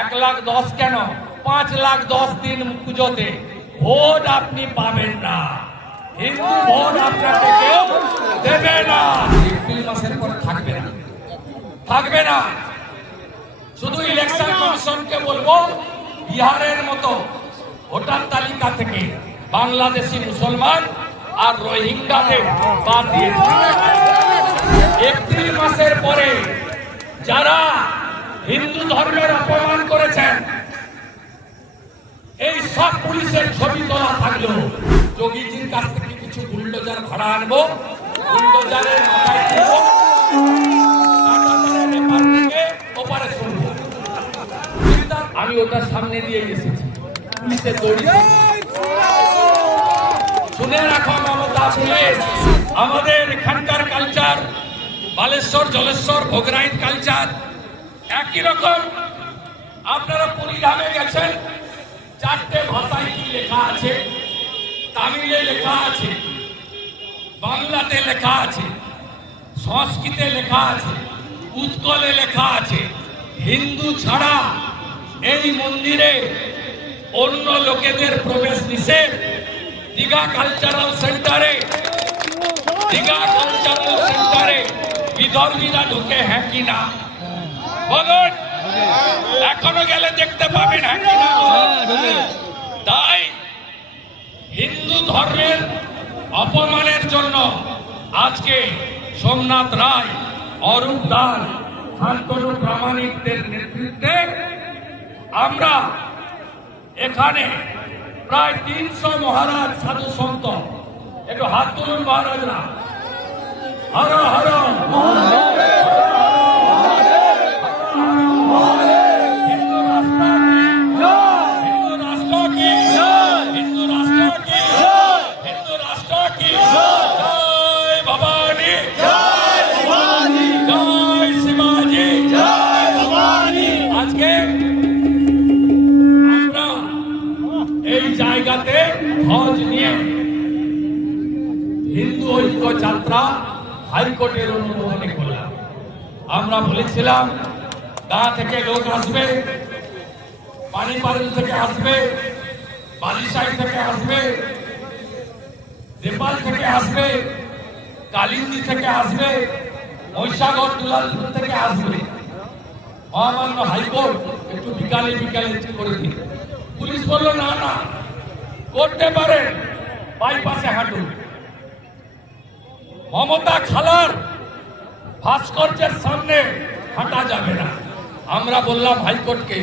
এক লাখ দশ কেন? পাঁচ লাখ দশ দিন পুজোতে ভোট আপনি পাবেন না। হিন্দু ভোট দেবে না। মাসের থাকবে না। থাকবে না। শুধু ইলেকশন বলব মতো ভোটার তালিকা থেকে বাংলাদেশি মুসলমান আর রোহিঙ্গাদের বাদ এপ্রিল মাসের পরে যারা হিন্দু ধর্মের অপমান করেছেন। এই সব পুলিশের ছবি তোলা থাকল যোগীজির কাছ থেকে কিছু বুলডোজার ভাড়া আনব আমি ওটার সামনে দিয়ে এসেছি। পুলিশের শুনে রাখো, মমতা আমাদের এখানকার কালচার বালেশ্বর, জলেশ্বর, ভোগরাইন কালচার একই রকম আপনারা পুরীধামে গেছেন, চারটে ভাষায় কি লেখা আছে? তামিলে লেখা আছে, বাংলাতে লেখা আছে, সংস্কৃতে লেখা আছে, উৎকলে লেখা আছে, হিন্দু ছাড়া এই মন্দিরে অন্য লোকেদের প্রবেশ নিষেধ। দীঘা কালচারাল সেন্টারে দীঘা কালচারাল সেন্টারে বিধর্মীরা ঢুকে হ্যাঁ কি বলুন, এখনও গেলে দেখতে পাবেন হ্যাঁ তাই হিন্দু ধর্মের অপমানের জন্য আজকে সোমনাথ রায়, অরূপ দাস শান্তনু প্রামাণিকদের নেতৃত্বে আমরা এখানে প্রায় তিনশো মহারাজ সাধু সন্ত। একটু হাত তুলুন মহারাজরা। হর হর। হিন্দু ঐক্য যাত্রা হাইকোর্টের অনুমোদনে করলাম আমরা বলেছিলাম, গা থেকে লোক আসবে পানিপাড়ি থেকে আসবে বালিসাই থেকে আসবে নেপাল থেকে আসবে, কালিন্দি থেকে আসবে, মহিষাগর, দুলালপুর থেকে আসবে। মহামান্য হাইকোর্ট একটু বিকালে বিকালে করে দিন। পুলিশ বলল, না না, করতে পারেন, বাইপাসে হাঁটুন। মমতা খালার ভাস্কর্যের সামনে হাঁটা যাবে না। আমরা বললাম হাইকোর্টকে,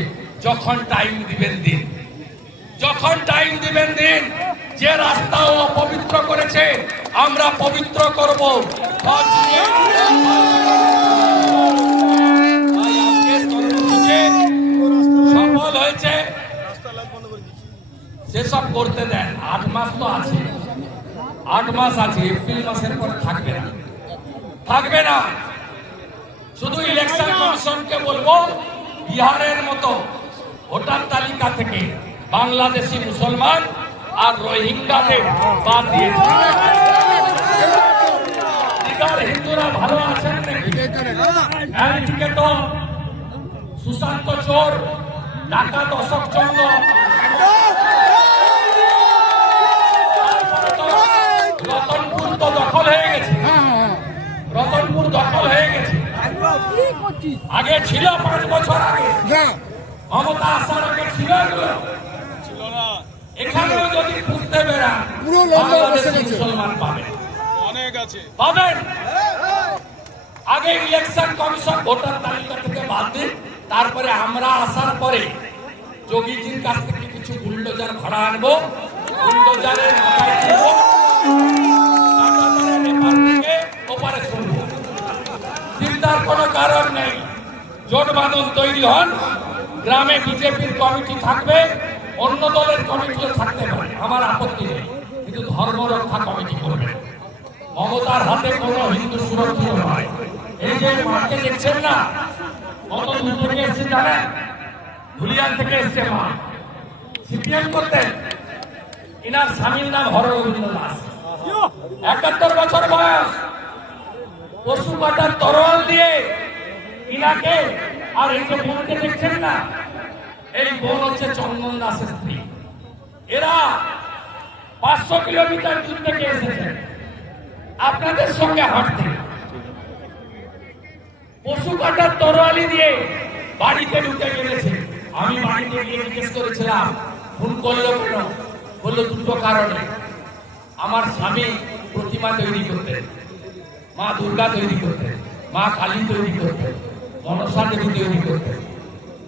যখন টাইম দিবেন দিন। যখন টাইম দিবেন দিন, যে রাস্তা ও অপবিত্র করেছে, আমরা পবিত্র করব। সফল হয়েছে। সেসব করতে দেন, আট মাস তো আছে। আট মাস আছে, এপ্রিল মাসের পরে থাকবে না। থাকবে না। শুধু ইলেকশন কমিশনকে বলব, বিহারের মতো ভোটার তালিকা থেকে বাংলাদেশি মুসলমান আর রোহিঙ্গাদের বাদ দিয়ে হিন্দুরা ভালো আছেন নাকি? তো সুশান্ত চোর, ডাকাত অশোক চন্দ্র রতনপুর তো দখল হয়ে গেছে। রতনপুর দখল হয়ে গেছে। আগে ছিল পাঁচ বছর আগে। মমতা আসার আগে ছিল এখানেও যদি খুঁজতে বেড়ান পুরো লম্বা বসে বাংলাদেশি গেছে। মুসলমান পাবেন অনেক আছে। পাবেন? আগে ইলেকশন কমিশন ভোটার তালিকা থেকে বাদ দিন তারপরে আমরা আসার পরে যোগীজির কাছ থেকে কিছু বুলডোজার ভাড়া আনব। বুলডোজারের মাথায় দেবো কাঁটাতারের এপার থেকে ওপারে শুনব চিন্তার কোনো কারণ নেই। জোট বাঁধন তৈরি হন, গ্রামে বিজেপির কমিটি থাকবে, অন্য দলের কমিটিও থাকতে পারে, আমার আপত্তি নেই, কিন্তু ধর্ম রক্ষা কমিটি করবে। মমতার হাতে কোনো হিন্দু সুরক্ষিত নয়। এই যে মাকে দেখছেন না, কত দূর থেকে এসছে জানেন? ধুলিয়ান থেকে এসছে মা। সিপিএম করতেন। ইনার স্বামীর নাম হর রবীন্দ্র দাস। একাত্তর বছর বয়স। পশু কাটার তরোয়াল দিয়ে ইনাকে, আর এই যে বোনকে দেখছেন না? এই বোন হচ্ছে চন্দন দাসের স্ত্রী। এরা পাঁচশো কিলোমিটার দূর থেকে এসেছে। আপনাদের সঙ্গে হাঁটতে। পশু কাটার তরোয়ালি দিয়ে বাড়িতে ঢুকে গেছে আমি বাড়িতে গিয়ে জিজ্ঞেস করেছিলাম, ফোন করল কেন? বলল, দুটো কারণে। আমার স্বামী প্রতিমা তৈরি করতে মা দুর্গা তৈরি করতে, মা কালী তৈরি করতে, মনসা দেবী তৈরি করতে,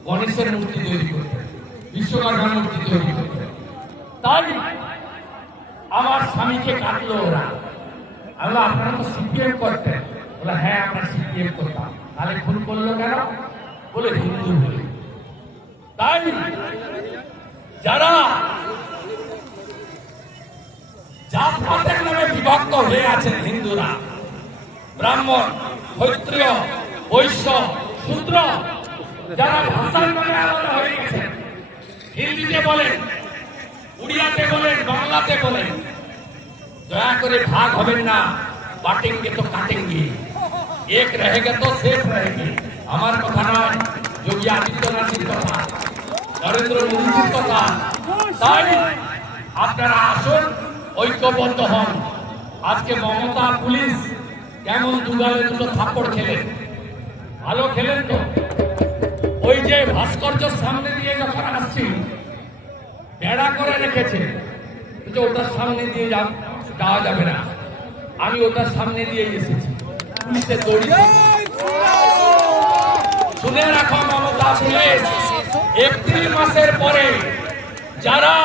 গণেশের মূর্তি তৈরি করতে বিশ্বকর্মার মূর্তি তৈরি করতে। তাই আমার স্বামীকে কাটলো ওরা। আমি আপনারা তো সিপিএম করতেন। বলে হ্যাঁ আমরা সিপিএম করতাম। তাহলে খুন করল কেন? বলে হিন্দু বলে তাই যারা ব্রাহ্মণ ক্ষত্রিয় বৈশ্য, শূদ্র, যারা ভাষার নামে আলাদা হয়ে গেছেন। হিন্দিতে বলেন, উড়িয়াতে বলেন, বাংলাতে বলেন, দয়া করে ভাগ হবেন না, বাটেঙ্গে তো কাটেঙ্গে। এক রহেগে তো শেষ রহেগে। আমার কথা নয়, যোগী আদিত্যনাথের কথা, নরেন্দ্র মোদীর কথা। তাই আপনারা আসুন, ঐক্যবদ্ধ হন। আজকে মমতা পুলিশ কেমন দুগালে দুটো থাপ্পড় খেলেন? ভালো খেলেন তো। ওই যে ভাস্কর্যের সামনে দিয়ে যখন আসছি, বেড়া করে রেখেছে যে ওটার সামনে দিয়ে যাওয়া যাবে না। আমি ওটার সামনে দিয়ে এসেছি। পুলিশে দড়ি শুনে রাখো, মমতা এপ্রিল মাসের পরে যারা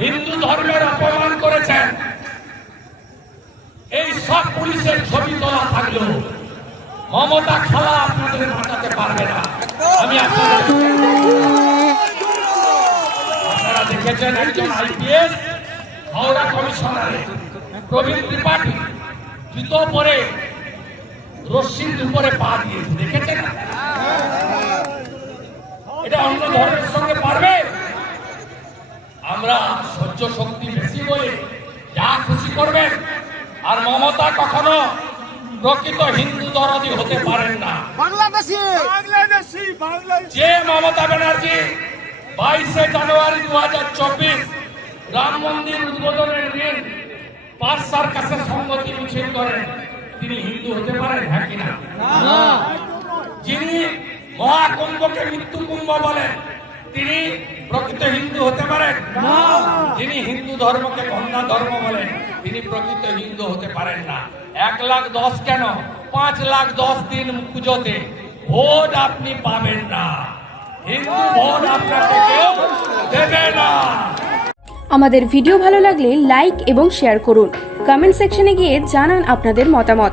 হিন্দু ধর্মের অপমান করেছেন সব পুলিশের ছবি তোলা থাকল মমতা খালা আপনাদের বাঁচাতে পারবে না। আমি আপনারা দেখেছেন একজন আইপিএস, হাওড়া কমিশনারে প্রবীণ ত্রিপাঠী, জুতো পরে রশ্মির উপরে পা দিয়েছে, দেখেছেন? এটা অন্য ধর্মের সঙ্গে পারবে? আমরা সহ্য শক্তি বেশি বলে যা খুশি করবেন আর মমতা কখনো প্রকৃত হিন্দু দরদি হতে পারেন না। বাংলাদেশি। বাংলাদেশি বাংলাদেশি। যে মমতা ব্যানার্জি বাইশে জানুয়ারি দু হাজার চব্বিশ রাম মন্দির উদ্বোধনের দিন পাঁচ সার্কাসের সংগতি মিছিল করেন তিনি হিন্দু হতে পারেন হ্যাঁ কিনা যিনি মহাকুম্ভকে মৃত্যু কুম্ভ বলেন তিনি প্রকৃত হিন্দু হতে পারেন? যিনি হিন্দু ধর্মকে গঙ্গা ধর্ম বলেন তিনি প্রকৃত হিন্দু হতে পারেন না। এক লাখ দশ কেন? পাঁচ লাখ দশ দিন পুজোতে ভোট আপনি পাবেন না। হিন্দু ভোট আপনাকে কেউ দেবে না। আমাদের ভিডিও ভালো লাগলে লাইক এবং শেয়ার করুন। কমেন্ট সেকশনে গিয়ে জানান আপনাদের মতামত।